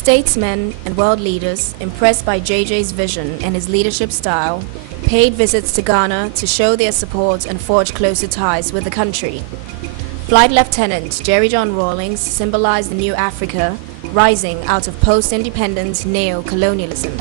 Statesmen and world leaders, impressed by JJ's vision and his leadership style, paid visits to Ghana to show their support and forge closer ties with the country. Flight Lieutenant Jerry John Rawlings symbolized the new Africa rising out of post-independence neo-colonialism.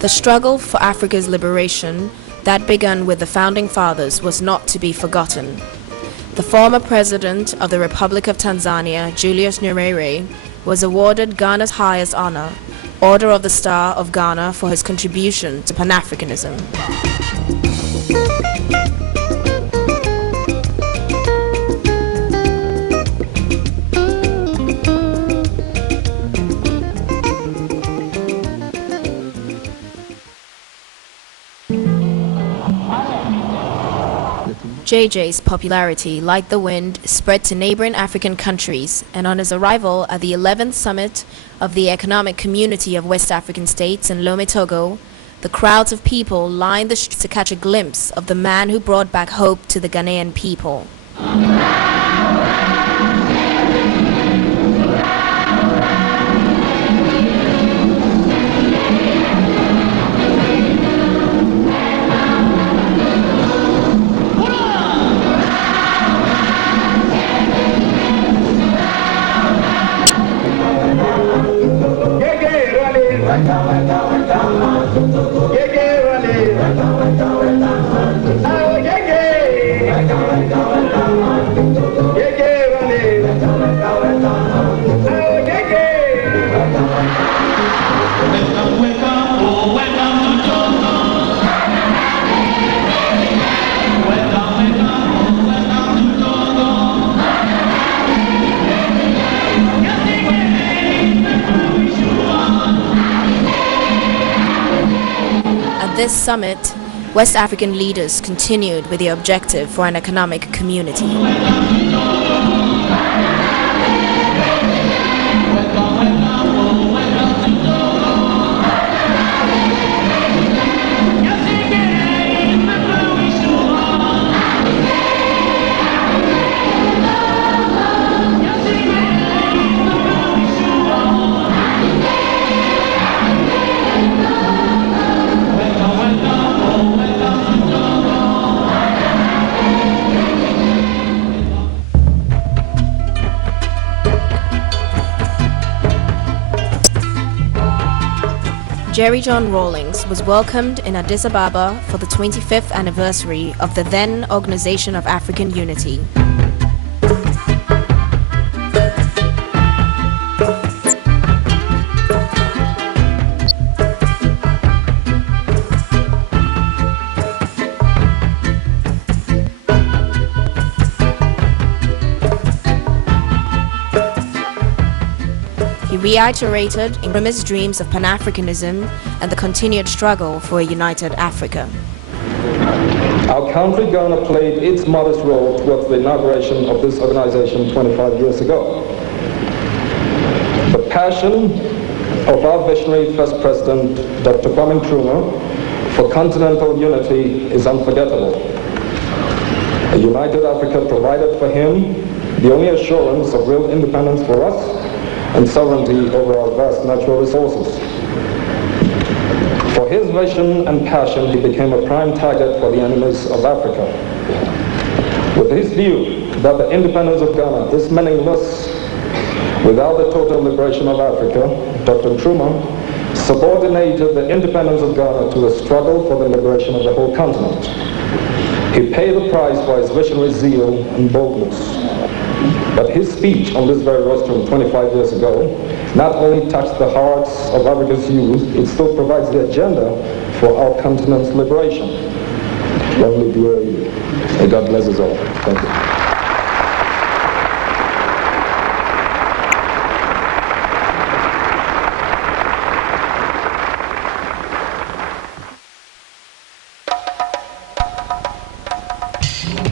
The struggle for Africa's liberation that began with the Founding Fathers was not to be forgotten. The former president of the Republic of Tanzania, Julius Nyerere, was awarded Ghana's highest honor, Order of the Star of Ghana, for his contribution to Pan-Africanism. JJ's popularity, like the wind, spread to neighboring African countries, and on his arrival at the 11th Summit of the Economic Community of West African States in Lomé, Togo, the crowds of people lined the streets to catch a glimpse of the man who brought back hope to the Ghanaian people. At this summit, West African leaders continued with the objective for an economic community. Jerry John Rawlings was welcomed in Addis Ababa for the 25th anniversary of the then Organization of African Unity. He reiterated Nkrumah's dreams of Pan-Africanism and the continued struggle for a united Africa. Our country, Ghana, played its modest role towards the inauguration of this organization 25 years ago. The passion of our visionary first president, Dr. Kwame Nkrumah, for continental unity is unforgettable. A united Africa provided for him the only assurance of real independence for us and sovereignty over our vast natural resources. For his vision and passion, he became a prime target for the enemies of Africa. With his view that the independence of Ghana is meaningless without the total liberation of Africa, Dr. Nkrumah subordinated the independence of Ghana to a struggle for the liberation of the whole continent. He paid the price for his visionary zeal and boldness. But his speech on this very rostrum 25 years ago not only touched the hearts of Africa's youth, it still provides the agenda for our continent's liberation. Lovely BOE. May God bless us all. Thank you.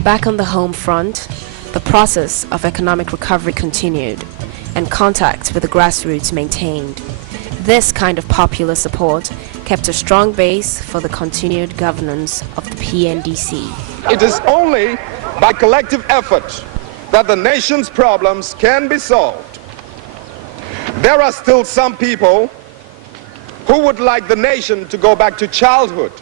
Back on the home front, the process of economic recovery continued, and contact with the grassroots maintained. This kind of popular support kept a strong base for the continued governance of the PNDC. It is only by collective effort that the nation's problems can be solved. There are still some people who would like the nation to go back to childhood,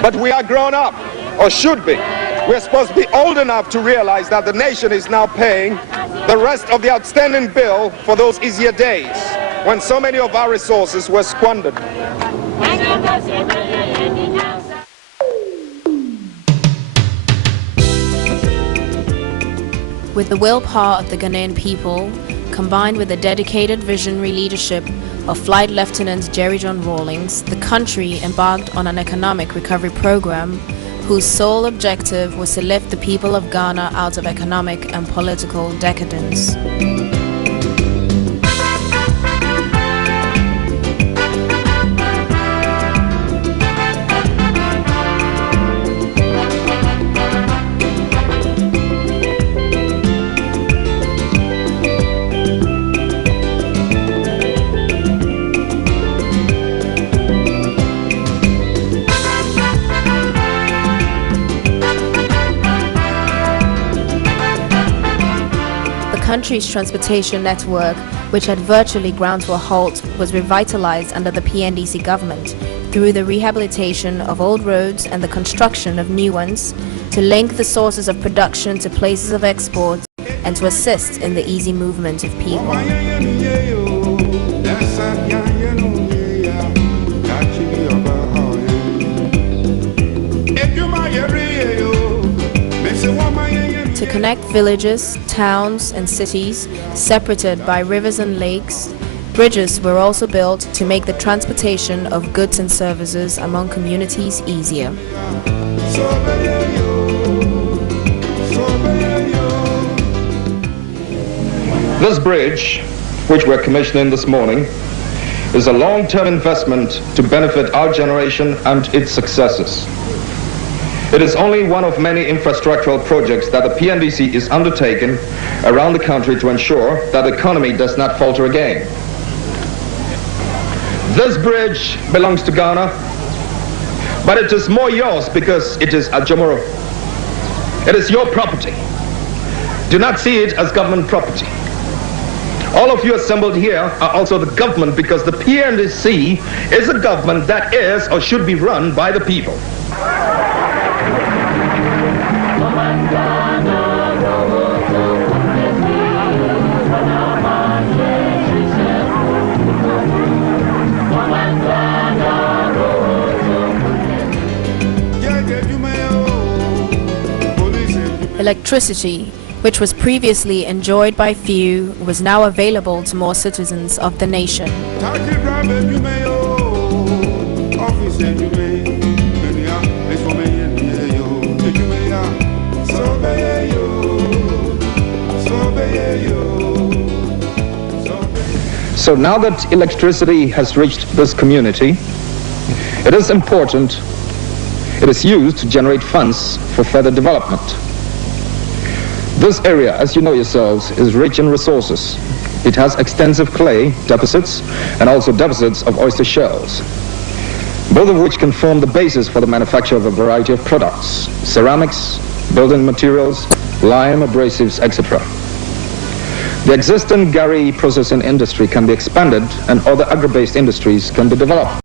but we are grown up, or should be. We're supposed to be old enough to realize that the nation is now paying the rest of the outstanding bill for those easier days when so many of our resources were squandered. With the willpower of the Ghanaian people, combined with the dedicated visionary leadership of Flight Lieutenant Jerry John Rawlings, the country embarked on an economic recovery program whose sole objective was to lift the people of Ghana out of economic and political decadence. The country's transportation network, which had virtually ground to a halt, was revitalized under the PNDC government through the rehabilitation of old roads and the construction of new ones to link the sources of production to places of export and to assist in the easy movement of people. To connect villages, towns, and cities separated by rivers and lakes, bridges were also built to make the transportation of goods and services among communities easier. This bridge, which we're commissioning this morning, is a long-term investment to benefit our generation and its successors. It is only one of many infrastructural projects that the PNDC is undertaking around the country to ensure that the economy does not falter again. This bridge belongs to Ghana, but it is more yours because it is Ajamoro. It is your property. Do not see it as government property. All of you assembled here are also the government because the PNDC is a government that is or should be run by the people. Electricity, which was previously enjoyed by few, was now available to more citizens of the nation. So now that electricity has reached this community, it is important it is used to generate funds for further development. This area, as you know yourselves, is rich in resources. It has extensive clay deposits and also deposits of oyster shells, both of which can form the basis for the manufacture of a variety of products: ceramics, building materials, lime, abrasives, etc. The existing Gari processing industry can be expanded and other agri-based industries can be developed.